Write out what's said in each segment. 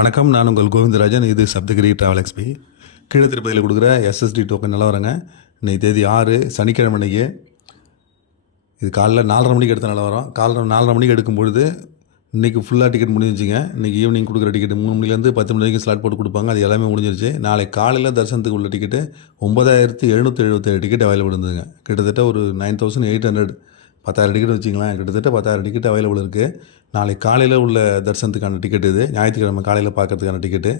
வணக்கம், நான் உங்கள் கோவிந்தராஜன். இது சப்தகிரி ட்ராவல் எக்ஸ்பி. கீழ திருப்பதியில் கொடுக்குற எஸ்எஸ்டி டோக்கன் நிலவரங்க. இன்னைக்கு தேதி 6 சனிக்கிழமை. அன்னைக்கு இது காலைல 4:30 மணிக்கு எடுத்த நிலவரம். காலைல 4:30 மணிக்கு எடுக்கும்பொழுது இன்றைக்கி ஃபுல்லாக டிக்கெட் முடிஞ்சிச்சுங்க. இன்றைக்கி ஈவினிங் கொடுக்குற டிக்கெட் 3 மணிலேருந்து 10 மணி வரைக்கும் ஸ்லாட் போட்டு கொடுப்பாங்க. அது எல்லாமே முடிஞ்சிருச்சு. நாளைக்கு காலையில் தரிசனத்துக்கு உள்ள டிக்கெட்டு 9777 டிக்கெட் அவைலபிள் இருந்ததுங்க. கிட்டத்தட்ட ஒரு 9800, 10,000 டிக்கெட் வச்சிங்களேன். கிட்டத்தட்ட 10,000 டிக்கெட் அவைலபிள் இருக்குது. நாளைக்கு காலையில் உள்ள தரிசனத்துக்கான டிக்கெட் இது. ஞாயிற்றுக்கிழமை காலையில் பார்க்கறதுக்கான டிக்கெட்டு.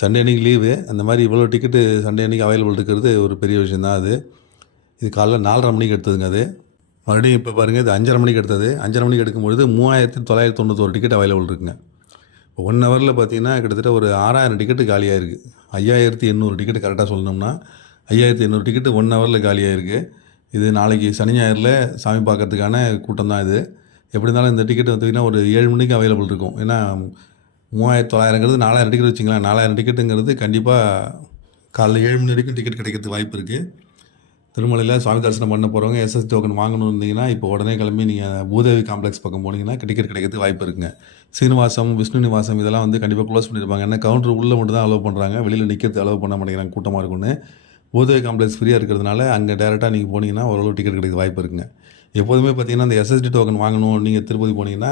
சண்டே அன்றைக்கி லீவு. அந்த மாதிரி இவ்வளோ டிக்கெட்டு சண்டே அன்றைக்கி அவைலபிள் இருக்கிறது ஒரு பெரிய விஷயந்தான். இது காலைல 4:30 மணிக்கு எடுத்ததுங்க. அது மறுபடியும் இப்போ பாருங்கள், இது 5:30 மணிக்கு எடுத்தது. 5:30 மணிக்கு எடுக்கும்பொழுது 3991 டிக்கெட் அவைலபிள் இருக்குங்க. இப்போ 1 ஹவரில் பார்த்தீங்கன்னா கிட்டத்தட்ட ஒரு 6000 டிக்கெட்டு காலியாக இருக்குது. 5800 டிக்கெட்டு கரெக்டாக சொல்லணும்னா 5800 டிக்கெட்டு 1 ஹவரில் காலியாக இருக்குது. இது நாளைக்கு சனி ஞாயிறில் சாமி பார்க்கறதுக்கான கூட்டம் தான் இது. எப்படி இருந்தாலும் இந்த டிக்கெட் பார்த்திங்கன்னா ஒரு 7 மணிக்கு அவைலபிள் இருக்கும். ஏன்னா 3900ங்கிறது 4000 டிக்கெட் வச்சிங்களேன். 4000 டிக்கெட்டுங்கிறது கண்டிப்பாக காலைல 7 மணி வரைக்கும் டிக்கெட் கிடைக்கிறதுக்கு வாய்ப்பு இருக்குது. திருமலையில் சுவாமி தரிசனம் பண்ண போகிறவங்க எஸ்எஸ் டோக்கன் வாங்கணும் இருந்தீங்கன்னா இப்போ உடனே கிளம்பி நீங்கள் பூதேவி காம்ப்ளெக்ஸ் பக்கம் போனீங்கன்னா டிக்கெட் கிடைக்கிறதுக்கு வாய்ப்பு இருக்குங்க. சீனிவாசம், விஷ்ணு நிவாசம் இதெல்லாம் வந்து கண்டிப்பாக க்ளோஸ் பண்ணியிருப்பாங்க. ஏன்னா கவுண்டர் உள்ளே மட்டும் தான் அலோவ் பண்ணுறாங்க, வெளியில் நிற்கிறது அலோவ் பண்ண மாட்டேங்கிறாங்க, கூட்டமாக இருக்குன்னு. பூதேவி காம்ப்ளெக்ஸ் ஃப்ரீயாக இருக்கிறதுனால அங்கே டேரெக்டாக நீங்கள் போனீங்கன்னா ஓரளவு டிக்கெட் கிடைக்க வாய்ப்பு இருக்குங்க. எப்போதுமே பார்த்தீங்கன்னா அந்த எஸ்எஸ்டி டோக்கன் வாங்கணும் நீங்கள் திருப்பதி போனீங்கன்னா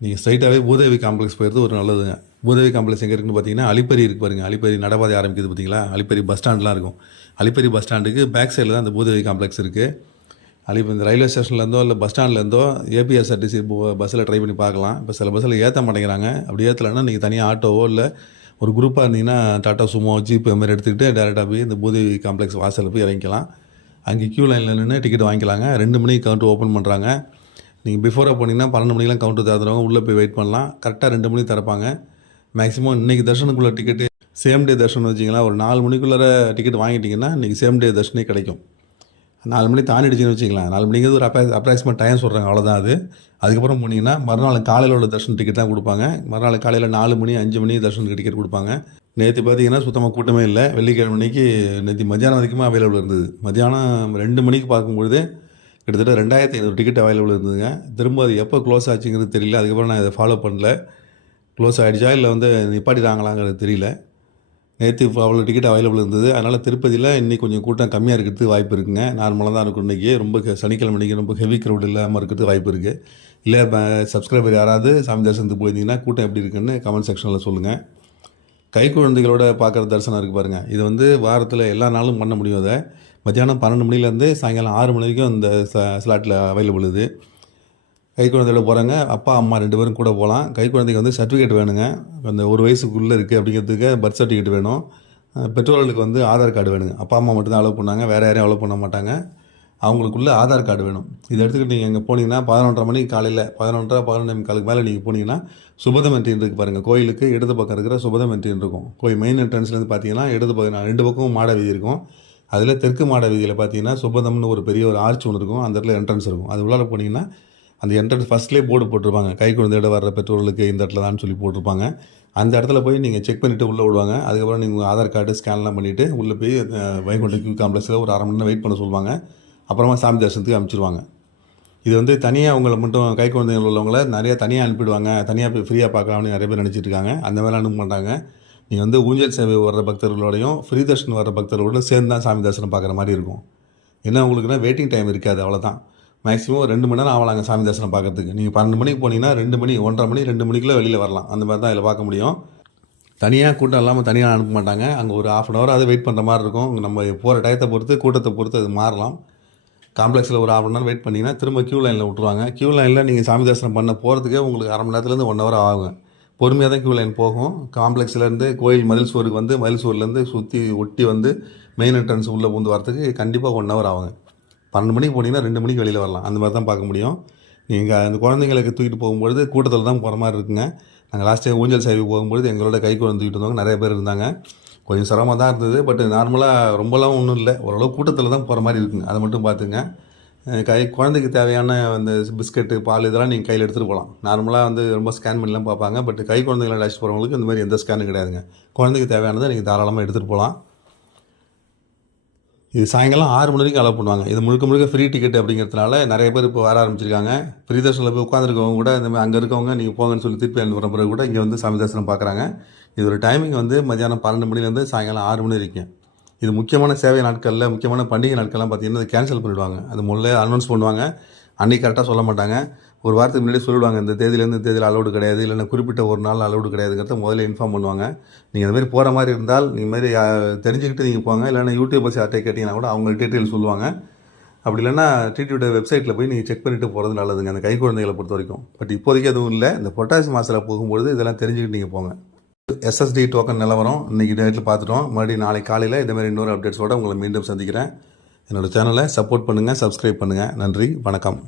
நீங்கள் ஸ்ட்ரைட்டாகவே பூதேவி காம்ப்ளெக்ஸ் போயிடுறது ஒரு நல்லதுங்க. பூதேவி காம்ப்ளெக்ஸ் எங்கே இருக்குன்னு பார்த்தீங்கன்னா அலிப்பரி இருக்குது பாருங்கள். அலிப்பரி நடபாதை ஆரம்பிக்குது பார்த்தீங்களா. அலிப்பரி பஸ் ஸ்டாண்ட்லாம் இருக்கும். அலிப்பரி பஸ் ஸ்டாண்டுக்கு பேக் சைடில் தான் அந்த பூதேவி காம்ப்ளெக்ஸ் இருக்குது. இந்த ரயில்வே ஸ்டேஷன்லேருந்தோ இல்லை பஸ் ஸ்டாண்ட்லேருந்தோ ஏபிஎஸ்ஆர்டிசி பஸ்ஸில் ட்ரை பண்ணி பார்க்கலாம். இப்போ சில பஸ்ஸில் ஏற்ற மாட்டேங்கிறாங்க. அப்படி ஏற்றலைன்னா நீங்கள் தனியாக ஆட்டோவோ இல்லை ஒரு குரூப்பாக இருந்தீங்கன்னா டாட்டா சுமோ, ஜீப் மாதிரி எடுத்துக்கிட்டு டேரெக்டாக போய் இந்த பூதேவி காம்ப்ளெக்ஸ் வாசலில் போய் இறங்கிக்கலாம். அங்கே க்யூ லைனில் நின்று டிக்கெட் வாங்கிக்கலாங்க. 2 மணிக்கு கவுண்டர் ஓப்பன் பண்ணுறாங்க. நீங்கள் பிஃபோராக போனீங்கன்னா 12 மணிக்கெலாம் கவுண்டர் திறந்துடுவாங்க. உள்ளே போய் வெயிட் பண்ணலாம். கரெக்டாக 2 மணிக்கு திறப்பாங்க. மேக்ஸிமம் இன்றைக்கி தர்ஷனுக்குள்ள டிக்கெட்டு சேம் டே தர்ஷன் வச்சிங்களா, ஒரு 4 மணிக்குள்ளே டிக்கெட் வாங்கிட்டிங்கன்னா இன்றைக்கி சேம் டே தர்ஷனே கிடைக்கும். 4 மணி தாண்டிடுச்சின்னு வச்சிங்களேன். 4 மணிங்கிறது ஒரு அப்ராக்சிமேட் டைம் சொல்கிறாங்க, அவ்வளோதான். அதுக்கப்புறம் போனீங்கன்னா மறுநாள் காலையில் உள்ள தர்ஷன் டிக்கெட் தான் கொடுப்பாங்க. மறுநாள் காலையில் 4 மணி 5 மணி தர்ஷனுக்கு டிக்கெட் கொடுப்பாங்க. நேற்று பார்த்தீங்கன்னா சுத்தமாக கூட்டமே இல்லை. வெள்ளிக்கிழமை மணிக்கு நேற்று மத்தியானம் வரைக்குமே அவைலபிள் இருந்தது. மத்தியானம் 2 மணிக்கு பார்க்கும்பொழுது கிட்டத்தட்ட 2500 டிக்கெட் அவைலபிள் இருந்ததுங்க. திரும்ப அது எப்போ க்ளோஸ் ஆச்சுங்கிறது தெரியல. அதுக்கப்புறம் நான் இதை ஃபாலோ பண்ணல. க்ளோஸ் ஆகிடுச்சா இல்லை வந்து நிப்பாட்டிட்டாங்களாங்கிறது தெரியல. நேற்று அவ்வளோ டிக்கெட் அவைலபிள் இருந்தது. அதனால் திருப்பதியில் இன்றைக்கி கொஞ்சம் கூட்டம் கம்மியாக இருக்கிறதுக்கு வாய்ப்பு இருக்குங்க. நார்மலாக தான் இருக்கும். இன்றைக்கி ரொம்ப சனிக்கிழமை இன்றைக்கி ரொம்ப ஹெவி க்ரௌட் இல்லாமல் இருக்கிறதுக்கு வாய்ப்பு இருக்குது. இல்லை சப்ஸ்கிரைபர் யாராவது சாமி தரிசனத்துக்கு போயிருந்தீங்கன்னா கூட்டம் எப்படி இருக்குன்னு கமெண்ட் செக்ஷனில் சொல்லுங்கள். கை குழந்தைகளோட பார்க்குற தரிசனம் இருக்குது பாருங்கள். இது வந்து வாரத்தில் எல்லா நாளும் பண்ண முடியும். அதை மத்தியானம் 12 மணிலேருந்து சாயங்காலம் 6 மணி வரைக்கும் இந்த ஸ்லாட்டில் அவைலபிள் இது. கை குழந்தையோட போகிறாங்க, அப்பா அம்மா 2 பேரும் கூட போகலாம். கை குழந்தைக்கு வந்து சர்டிஃபிகேட் வேணுங்க. அந்த 1 வயசுக்குள்ளே இருக்குது அப்படிங்கிறதுக்கு பர்த் சர்டிஃபிகேட் வேணும். பெற்றோர்களுக்கு வந்து ஆதார் கார்டு வேணுங்க. அப்பா அம்மா மட்டும் தான் அலோவ் பண்ணாங்க, வேறு யாரையும் அலோவ் பண்ண மாட்டாங்க. அவங்களுக்குள்ள ஆதார் கார்டு வேணும். இதை எடுத்துக்கிட்டு நீங்கள் அங்கே போனீங்கன்னா 11:30 மணிக்கு காலையில் 11:30 11:45 மேலே நீங்கள் போனீங்கன்னா சுபதம் என்ட்ரின்னு இருக்குது பாருங்கள். கோயிலுக்கு இடது பக்கம் இருக்கிற சுபதம் என்ட்ரின்னு இருக்கும். கோயில் மெயின் என்ட்ரன்ஸ்லேருந்து பார்த்தீங்கன்னா இடது பக்கம் 2 பக்கமும் மாட வீதி இருக்கும். அதில் தெற்கு மாட வீதியில் பார்த்தீங்கன்னா சுபதம்னு ஒரு பெரிய ஒரு ஆர்ச் ஒன்று இருக்கும். அந்த இடத்துல என்ட்ரன்ஸ் இருக்கும். அது உள்ளார போனீங்கன்னா அந்த என்ட்ரன்ஸ் ஃபஸ்ட்லேயே போர்டு போட்டிருப்பாங்க, கை குழந்தையோட வர்ற பெற்றோர்களுக்கு இந்த இடத்துல தான் சொல்லி போட்டிருப்பாங்க. அந்த இடத்துல போய் நீங்கள் செக் பண்ணிவிட்டு உள்ளே விடுவாங்க. அதுக்கப்புறம் நீங்கள் ஆதார் கார்டு ஸ்கேன்லாம் பண்ணிவிட்டு உள்ளே போய் வைகுண்ட கியூ காம்ப்ளெக்ஸில் ஒரு 1/2 மணி நேரம் வெயிட் பண்ண சொல்லுவாங்க. அப்புறமா சாமி தரிசனத்துக்கு அனுப்பிச்சிடுவாங்க. இது வந்து தனியாக அவங்கள மட்டும் கை குழந்தைகள் உள்ளவங்கள நிறைய தனியாக அனுப்பிடுவாங்க. தனியாக போய் ஃப்ரீயாக பார்க்கலாம்னு நிறைய பேர் நினச்சிட்டு இருக்காங்க. அந்த மாதிரி அனுப்ப மாட்டாங்க. நீங்கள் வந்து ஊஞ்சல் சேவை வர்ற பக்தர்களோடையும் ஃப்ரீ தர்ஷன் வர்ற பக்தர்களோடையும் சேர்ந்து தான் சாமி தரிசனம் பார்க்குற மாதிரி இருக்கும். ஏன்னா உங்களுக்குன்னா வெயிட்டிங் டைம் இருக்காது, அவ்வளோதான். மேக்ஸிமம் 2 மணி நேரம் ஆகலாங்க சாமி தரிசனம் பார்க்குறதுக்கு. நீங்கள் 12 மணிக்கு போனீங்கன்னா 2 மணி 1:30 மணி 2 மணிக்குள்ளே வெளியில் வரலாம். அந்த மாதிரி தான் இதில் பார்க்க முடியும். தனியாக கூட்டம் இல்லாமல் தனியாக அனுப்ப மாட்டாங்க. அங்கே ஒரு 1/2 hour அது வெயிட் பண்ணுற மாதிரி இருக்கும். நம்ம போகிற டயத்தை பொறுத்து கூட்டத்தை பொறுத்து அது மாறலாம். காம்ப்ளெக்ஸில் ஒரு 1/2 hour வெயிட் பண்ணிங்கன்னா திரும்ப க்யூ லைனில் விட்ருவாங்க. க்யூ லைனில் நீங்கள் சாமி தரிசனம் பண்ண போகிறதுக்கே உங்களுக்கு 1/2 மணி நேரத்துலேருந்து 1 hour ஆகும். பொறுமையாக தான் க்யூ லைன் போகும். காம்ப்ளெக்ஸ்லேருந்து கோயில் மதில் சுவருக்கு வந்து மதில் சுவர்லேருந்து சுற்றி ஒட்டி வந்து மெயின் என்ட்ரன்ஸ் உள்ளே பூந்து வரத்துக்கு கண்டிப்பாக 1 hour ஆகுங்க. 12 மணிக்கு போனீங்கன்னா 2 மணிக்கு வெளியில் வரலாம். அந்த மாதிரி தான் பார்க்க முடியும். நீங்கள் அந்த குழந்தைங்களுக்கு தூக்கிட்டு போகும்பொழுது கூட்டத்தில் தான் போகிற மாதிரி இருக்குங்க. நாங்கள் லாஸ்ட் டைம் ஊஞ்சல் சேவை போகும்பொழுது எங்களோட கை குழந்தை தூக்கிட்டு வந்தவங்க நிறைய பேர் இருந்தாங்க. கொஞ்சம் சிரமமாக தான் இருந்தது. பட் நார்மலாக ரொம்பலாம் ஒன்றும் இல்லை, ஓரளவு கூட்டத்தில் தான் போகிற மாதிரி இருக்குங்க. அதை மட்டும் பார்த்துங்க. குழந்தைக்கு தேவையான அந்த பிஸ்கெட்டு, பால் இதெல்லாம் நீங்கள் கையில் எடுத்துகிட்டு போகலாம். நார்மலாக வந்து ரொம்ப ஸ்கேன் பண்ணிலாம் பார்ப்பாங்க. பட் கை குழந்தைகளை அழைச்சிட்டு போகிறவங்களுக்கு இந்த மாதிரி எந்த ஸ்கேனும் கிடையாதுங்க. குழந்தைக்கு தேவையானதை நீங்கள் தாராளமாக எடுத்துகிட்டு போகலாம். இது சாயங்காலம் 6 மணி வரைக்கும் அலோவ் பண்ணுவாங்க. இது முழுக்க முழுக்க ஃப்ரீ டிக்கெட் அப்படிங்கிறதுனால நிறைய பேர் இப்போ வர ஆரம்பிச்சிருக்காங்க. ஃப்ரீ தர்ஷனில் போய் உட்காந்துருக்கவங்க கூட இந்த மாதிரி அங்கே இருக்கவங்க நீங்கள் போங்கன்னு சொல்லி திருப்பி அனுப்புகிற பிறகு கூட இங்கே வந்து சாமி தரிசனம் பார்க்குறாங்க. இது ஒரு டைமிங் வந்து மதியானம் 12 மணிலேருந்து சாயங்காலம் 6 மணி வரைக்கும். இது முக்கியமான சேவை நாட்களில் முக்கியமான பண்டிகை நாட்கள்லாம் பார்த்தீங்கன்னா அதை கேன்சல் பண்ணிவிடுவாங்க. அது முதல்ல அனௌன்ஸ் பண்ணுவாங்க. அன்றைக்கி கரெக்டாக சொல்ல மாட்டாங்க. ஒரு வாரத்துக்கு முன்னாடி சொல்லிவிடுவாங்க இந்த தேதியிலேருந்து இந்த தேதியில் அலௌடு கிடையாது, இல்லைன்னா குறிப்பிட்ட ஒரு நாள் அலௌடு கிடையாதுங்கிறத முதல்ல இன்ஃபார்ம் பண்ணுவாங்க. நீங்கள் அந்த மாதிரி போகிற மாதிரி இருந்தால் நீங்கள் மாதிரி தெரிஞ்சுக்கிட்டு நீங்கள் போங்க. இல்லைன்னா யூடியூபர்ஸ் யார்ட்டே கேட்டிங்கன்னா கூட அவங்க டீட்டெயில் சொல்லுவாங்க. அப்படி இல்லைன்னா டிடியோட வெப்சைட்டில் போய் நீங்கள் செக் பண்ணிவிட்டு போகிறது நல்லதுங்க அந்த கை குழந்தைகளை பொறுத்த வரைக்கும். பட் இப்போதைக்கு எதுவும் இல்லை. இந்த புரட்டாசி மாதத்தில் போகும்பொழுது இதெல்லாம் தெரிஞ்சுக்கிட்டு நீங்கள் போங்க. எஸ்எஸ்டி டோக்கன் நிலவரம் இன்றைக்கி டேட்டில் பார்த்துட்டோம். மறுபடியும் நாளைக்கு காலையில் இதேமாதிரி இன்னொரு அப்டேட்ஸோடு உங்களை மீண்டும் சந்திக்கிறேன். என்னோடய சேனலை சப்போர்ட் பண்ணுங்கள், சப்ஸ்கிரைப் பண்ணுங்கள். நன்றி, வணக்கம்.